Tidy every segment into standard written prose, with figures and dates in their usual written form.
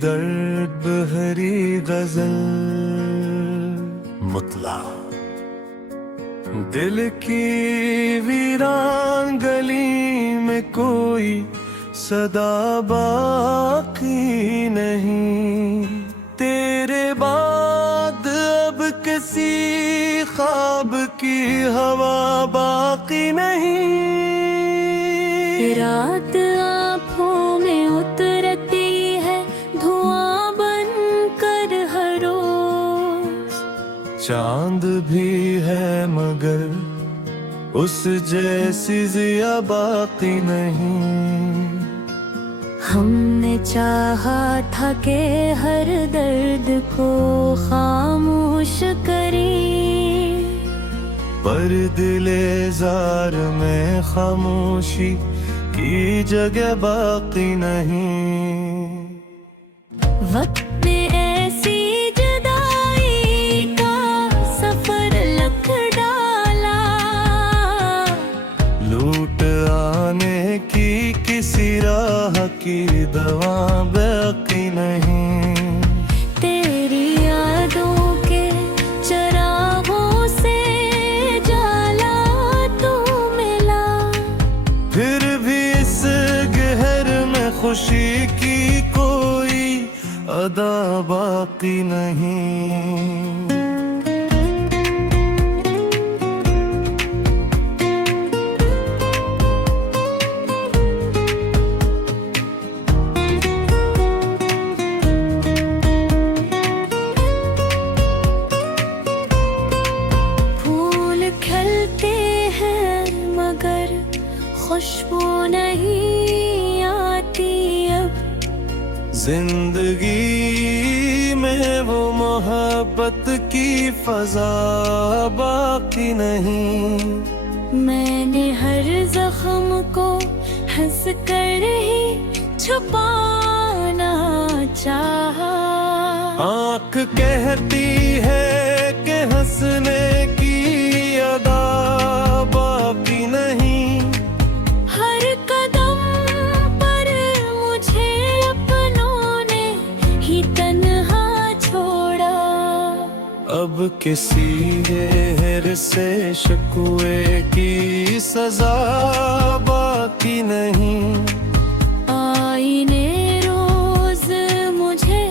दर्द भरी गजल मुतला दिल की वीरान गली में कोई सदा बाकी नहीं। तेरे बाद अब किसी ख्वाब की हवा बाकी नहीं। रात आँखों में उतरती है धुआं बनकर हर रोज। चांद भी है मगर उस जैसी जिया बाकी नहीं। हमने चाहा था कि हर दर्द को खामोश करें, पर दिले जार में खामोशी की जगह बाकी नहीं। वक्त ने ऐसी जुदाई का सफर लख डाला, लूट आने की किसी राह की दवा बाकी नहीं। तेरी यादों के चरागों से जाला तू मिला, फिर भी इस गहर में खुशी की कोई अदा बाकी नहीं। खुशबू नहीं आती अब जिंदगी में वो मोहब्बत की फजा बाकी नहीं। मैंने हर जख्म को हंस कर ही छुपाना चाहा। आँख कहती है कि हंसने की अदा बाकी नहीं। अब किसी गहर से शिकवे की सजा बाकी नहीं। आईने रोज मुझे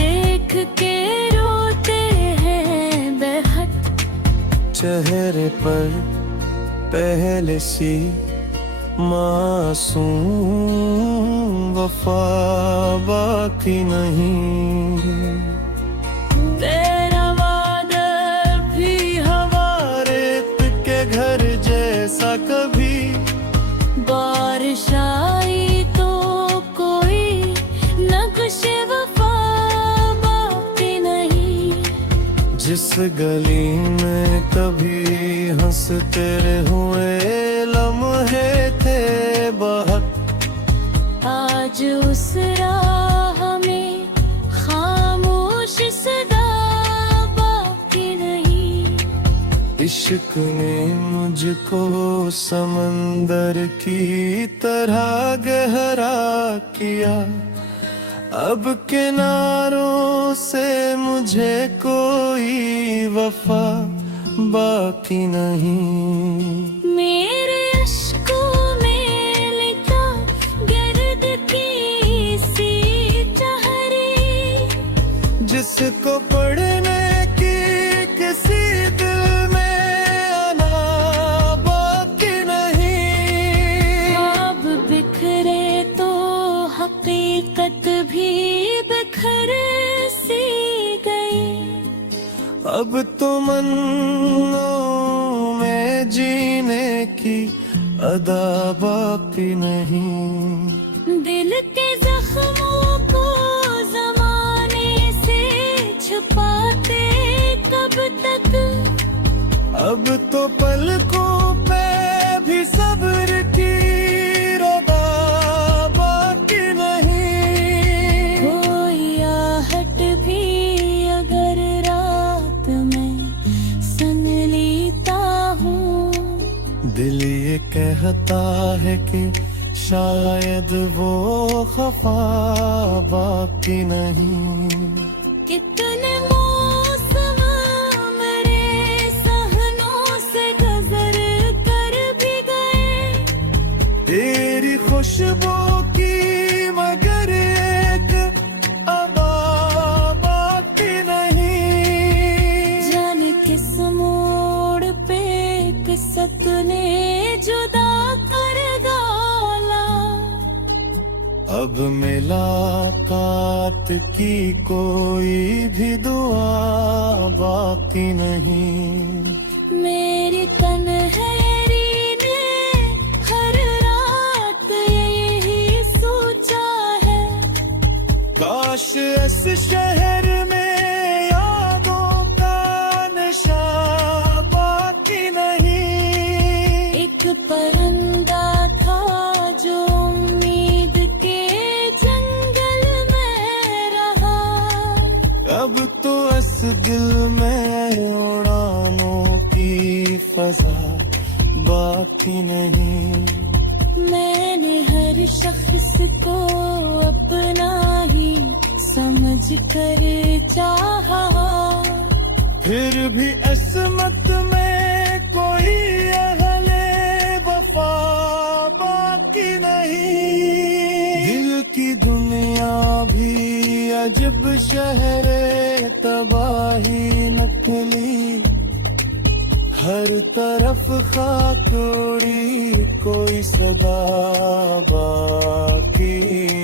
देख के रोते हैं बेहद, चेहरे पर पहले सी मासूम वफा बाकी नहीं। घर जैसा कभी बारिश आई तो कोई नक्शे वफा बाकी नहीं। जिस गली में कभी हंसते हुए लम्हे थे बहुत, आज उस राह में खामोश सदा बाकी नहीं। इश्क ने मुझको समंदर की तरह गहरा किया। अब किनारों से मुझे कोई वफा बाकी नहीं। मेरे अश्कों में लिखा गर्द की सी ठहरी, जिसको पढ़ने की किसी दिल हकीकत भी बिखर सी गई। अब तो मन्नों में जीने की अदा बाकी नहीं। दिल के जख्मों को ज़माने से छुपाते कब तक, अब तो पलकों पे भी सब्र की दिल ये कहता है कि शायद वो खफा बाकी नहीं। कितने मौसम मेरे सहनों से गुजर कर भी गए, तेरी खुशबू की मगर एक अबा बाकी नहीं। जाने किस मोड़ पे किस्मत ने जुदा कर डाला, अब मुलाकात की कोई भी दुआ बाकी नहीं। मेरी तन्हेरी ने हर रात यही सोचा है, काश इस शहर में यादों का नशा बाकी नहीं। एक परिंदा था जो उम्मीद के जंगल में रहा, अब तो इस दिल में उड़ानों की फजा बाकी नहीं। मैंने हर शख्स को अपना ही समझ कर चाहा, फिर भी असमत में कोई अहले वफा बाकी नहीं। दिल की दुनिया भी अजब शहर तबाही नकली, हर तरफ खाक उड़ी कोई सदा बाकी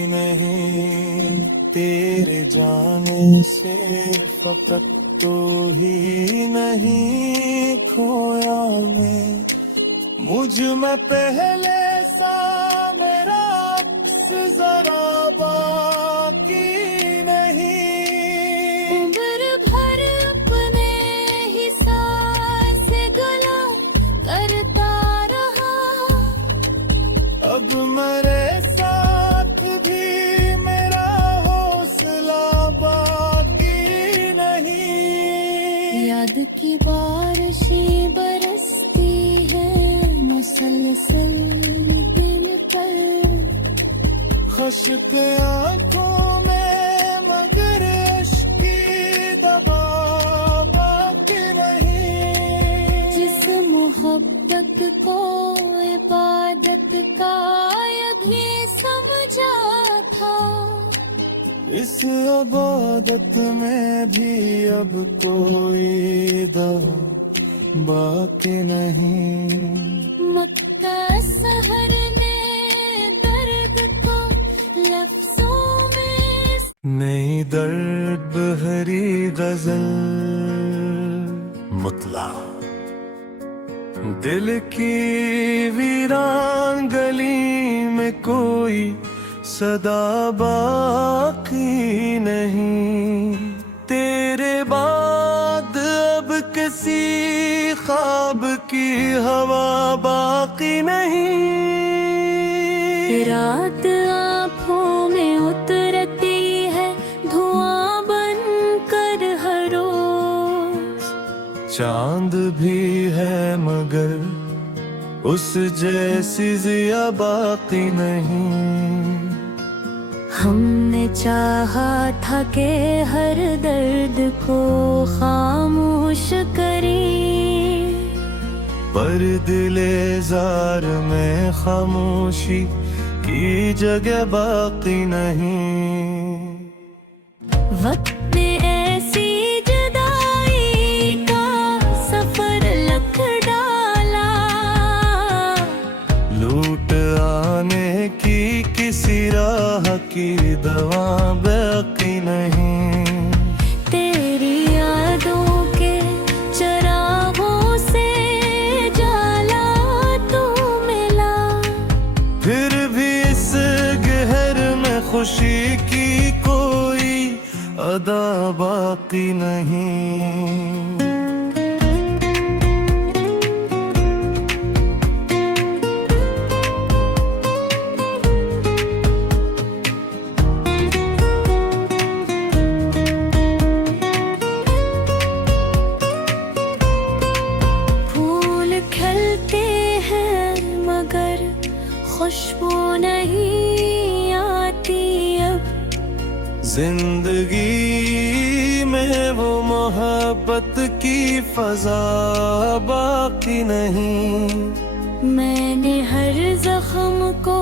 नहीं। तेरे जाने से फकत तो ही नहीं खोया मैं, मुझ में पहले सा मेरा अक्स जरा बाकी नहीं। उम्र भर अपने ही सांस गला करता रहा, अब मेरे साथ भी मेरा हौसला बाकी नहीं। याद की बारिशें बरसती है मुसलसल दिल पर, खुश्क आंखों में मगर अश्की दवा बाकी नहीं। जिस मोहब्बत को इबादत का भी समझा था, इस इबादत में भी अब कोई दवा बाकी नहीं। मक्का शहर ने दर्द को लफ्जों में नई दर्द भरी गजल मुतला, दिल की वीरान गली में कोई सदा बाकी नहीं। तेरे बाद अब किसी ख्वाब की हवा बाकी नहीं। रात आँखों में उतरती है धुआं बन कर हर रोज, चांद भी है मगर उस जैसी जिया बाकी नहीं। हमने चाहा था कि हर दर्द को खामोश करें, पर दिले जार में खामोशी की जगह बाकी नहीं। वक्त ने ऐसी जुदाई का सफर लख डाला, लूट आने की किसी राह की दवा बाकी नहीं। तेरी यादों के चरागों से जाला तू मिला, फिर भी इस गहर में खुशी की कोई अदा बाकी नहीं। जिंदगी में वो मोहब्बत की फजा बाकी नहीं। मैंने हर जख्म को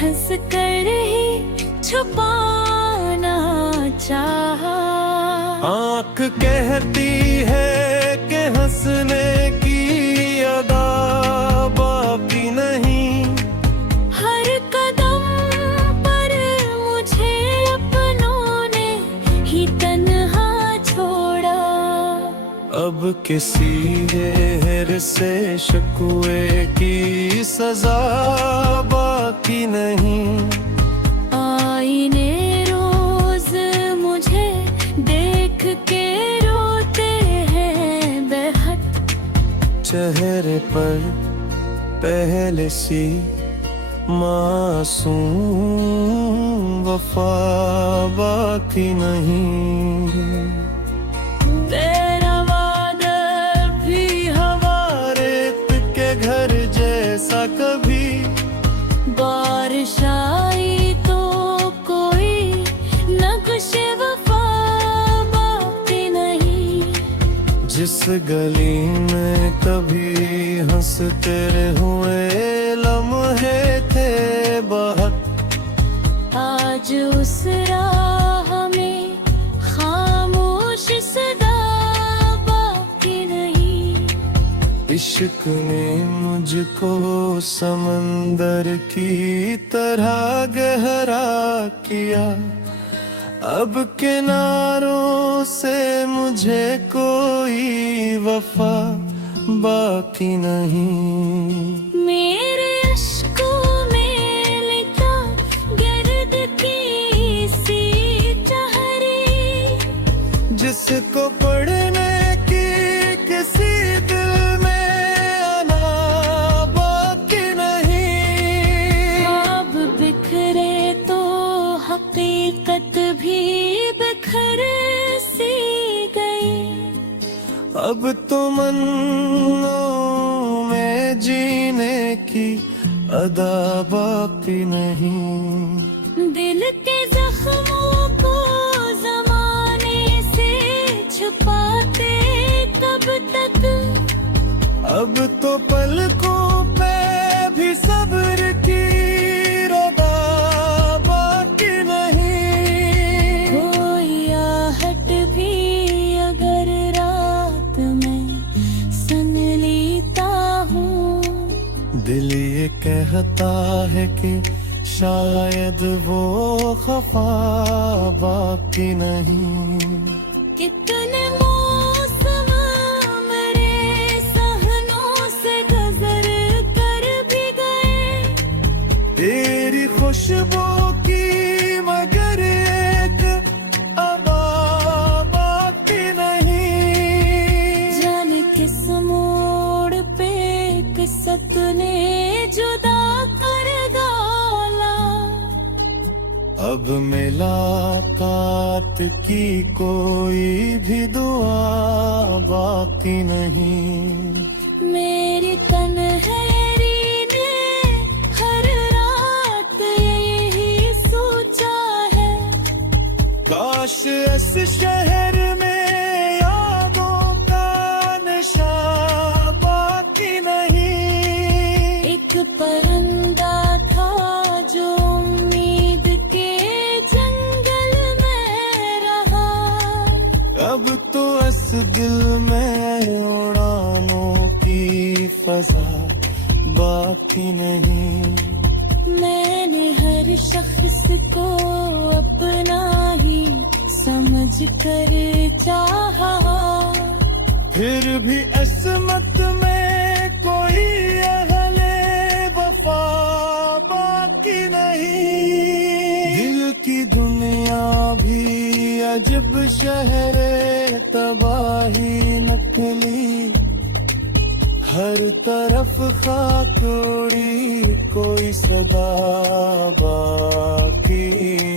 हंस कर ही छुपाना चाहा। आँख कहती है कि हंसने की अदा बाकी नहीं। हर कदम पर मुझे अपनों ने ही तन्हा छोड़ा। अब किसी हेर से शिकवे की सजा बाकी नहीं। आईने रोज मुझे देख के रोते हैं बेहद। चेहरे पर पहले सी मासूम वफा बाकी नहीं। तेरा वादा भी हवा रेत के घर जैसा कभी। बारिश आई तो कोई नक्शे वफा बाकी नहीं। जिस गली में कभी हंसते हुए लम्हे थे बहुत, आज उस राह में खामोश सदा बाकी नहीं। इश्क ने मुझको समंदर की तरह गहरा किया। अब किनारों से मुझे कोई वफा बाकी नहीं। मेरे अश्कों में लिखा गर्द की सी ठहरी। जिसको पढ़ने की किसी दिल में आना बाकी नहीं। ख्वाब बिखरे तो हकीकत भी बिखर सी गई। अब तो मन्नों में जीने की अदा बाकी नहीं। दिल के जख्मों को जमाने से छुपाते कब तक। अब तो पलकों पे भी सब्र की रदा बाकी नहीं। कोई आहट भी अगर रात में सुन लेता हूँ। दिल ये कहता है कि शायद वो खफा बाकी नहीं। कितने मौसम मेरे सहनों से गुजर कर भी गए। तेरी खुशबू की मगर एक अबा बाकी नहीं। जाने किस मोड़ पे किस्मत ने जुदा कर डाला। अब मुलाकात की कोई भी दुआ बाकी नहीं। मेरी तन्हेरी ने हर रात यही सोचा है। काश इस शहर में यादों का नशा बाकी नहीं। एक परिंदा था जो उम्मीद के जंगल में रहा। अब तो इस दिल में उड़ानों की फजा बाकी नहीं। मैंने हर शख्स को अपना ही समझ कर चाहा। फिर भी असमत में कोई अहले वफा बाकी नहीं। दिल की दुनिया भी अजब शहर तबाही नकली। हर तरफ खाक उड़ी कोई सदा बाकी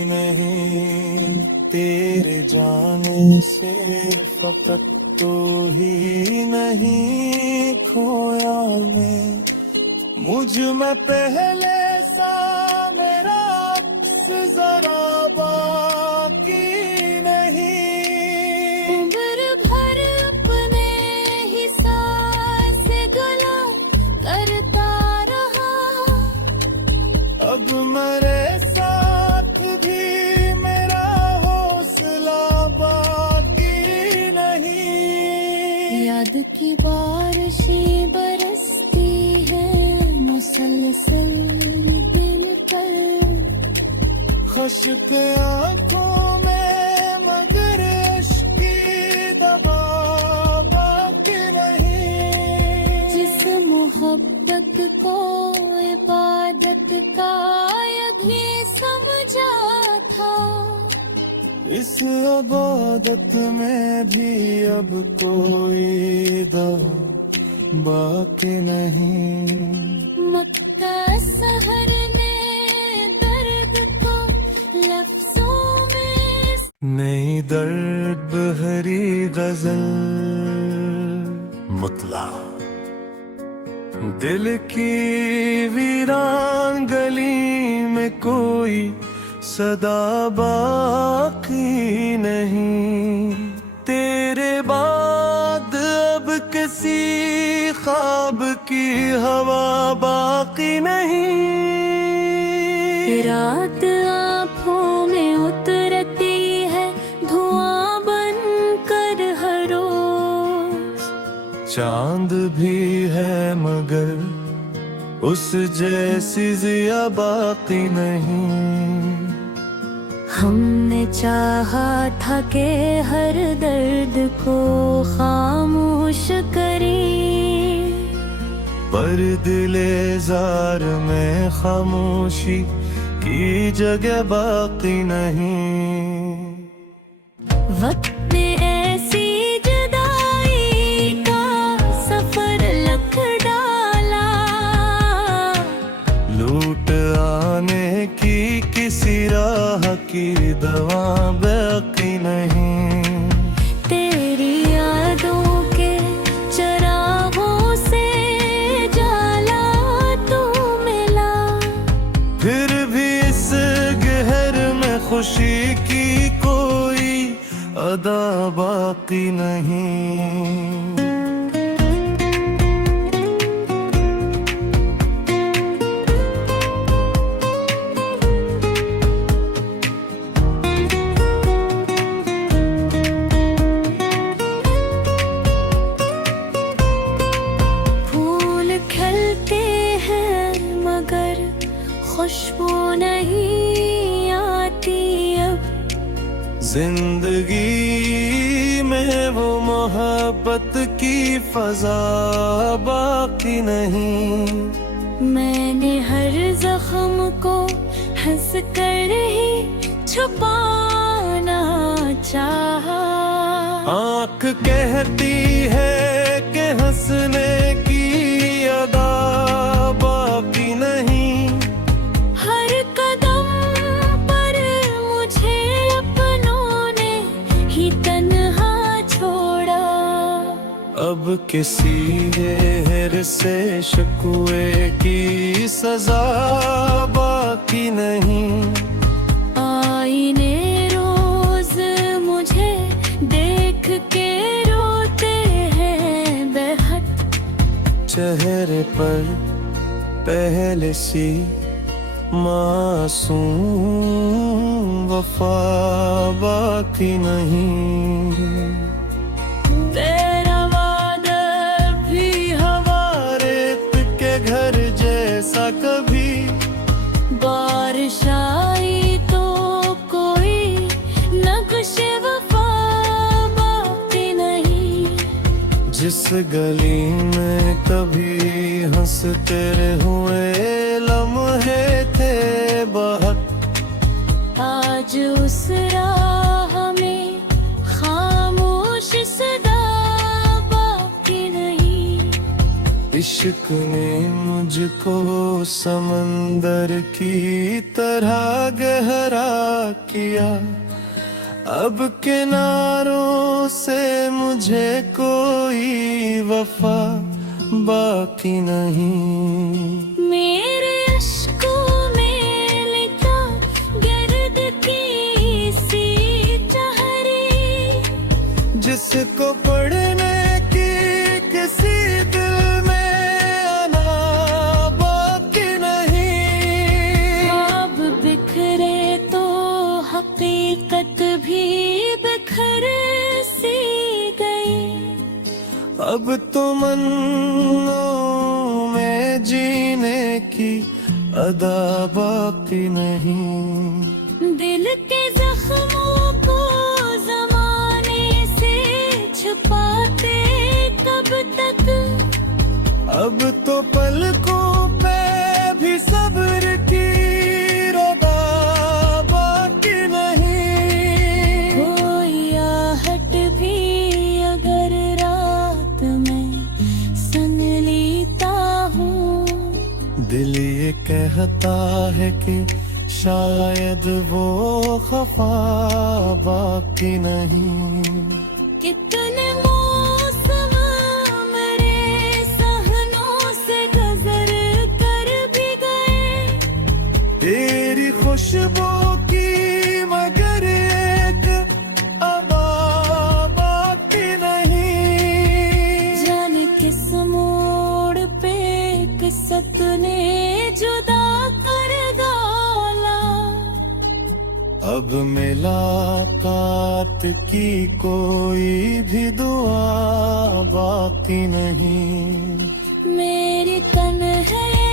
नहीं। तेरे जाने से फकत तो ही नहीं खोया मैं। मुझ में पहले सा मेरा अक्स जरा बाकी मसल दिल पर। खुश्क आंखों में मगर अश्की दवा बाकी नहीं। जिस मोहब्बत को इबादत का भी समझा था, इस इबादत में भी अब कोई दवा बाकी नहीं। मक्का सहर ने दर्द को लफ्जों में नई दर्द भरी गजल मुतला। दिल की वीरान गली में कोई सदा बाकी नहीं। तेरे बाद अब किसी ख्वाब की हवा बाकी नहीं। रात आँखों में उतरती है धुआं बनकर हर रोज। चांद भी है मगर उस जैसी जिया बाकी नहीं। हमने चाहा था कि हर दर्द को खामोश करें, पर दिले जार में खामोशी की जगह बाकी नहीं। वक्त ने ऐसी जुदाई का सफर लख डाला, लूट आने की किसी राह की दवा बाकी नहीं। तेरी यादों के चरागों से जाला तू मिला। फिर भी इस गहर में खुशी की कोई अदा बाकी नहीं। फूल खिलते हैं मगर खुशबू नहीं आती अब। जिंदगी में वो मोहब्बत की फजा बाकी नहीं। मैंने हर जख्म को हंस कर ही छुपाना चाहा। आँख कहती है कि हंसने की अदा बाकी नहीं। हर कदम पर मुझे अपनों ने ही तन्हा छोड़ा। अब किसी गहर से शिकवे की सजा बाकी नहीं। आईने रोज मुझे देख के रोते हैं बेहद। चेहरे पर पहले सी मासूम वफा बाकी नहीं। तेरा वादा भी हवा रेत के घर जैसा कभी बारिश आई तो कोई नक्शे वफा बाकी नहीं। जिस गली में कभी हंसते हुए लम्हे थे बहुत, आज उस राह में खामोश सदा बाकी नहीं। इश्क ने मुझको समंदर की तरह गहरा किया। अब किनारों से मुझे कोई वफा बाकी नहीं। मेरे अश्कों में लिखा गर्द की सी ठहरी, जिसको पढ़ने की किसी दिल में आना बाकी नहीं। अब बिखरे तो हकीकत भी बिखर सी गई। अब तो मन्नों में जीने की अदा बाकी नहीं। दिल के जख्मों को जमाने से छुपाते कब तक, अब तो पलकों पे भी सब्र की रदा बाकी नहीं। कोई आहट भी अगर रात में सुन लेता हूँ, दिल ये कहता है कि शायद वो खफा बाकी नहीं। कितने मौसम मेरे सहनों से गुजर कर भी गए, तेरी खुशबू की मगर एक अबा बाकी नहीं। जाने किस मोड़ पे किस्मत ने जुदा कर डाला, अब मुलाकात की कोई भी दुआ बाकी नहीं। मेरी तन्हाई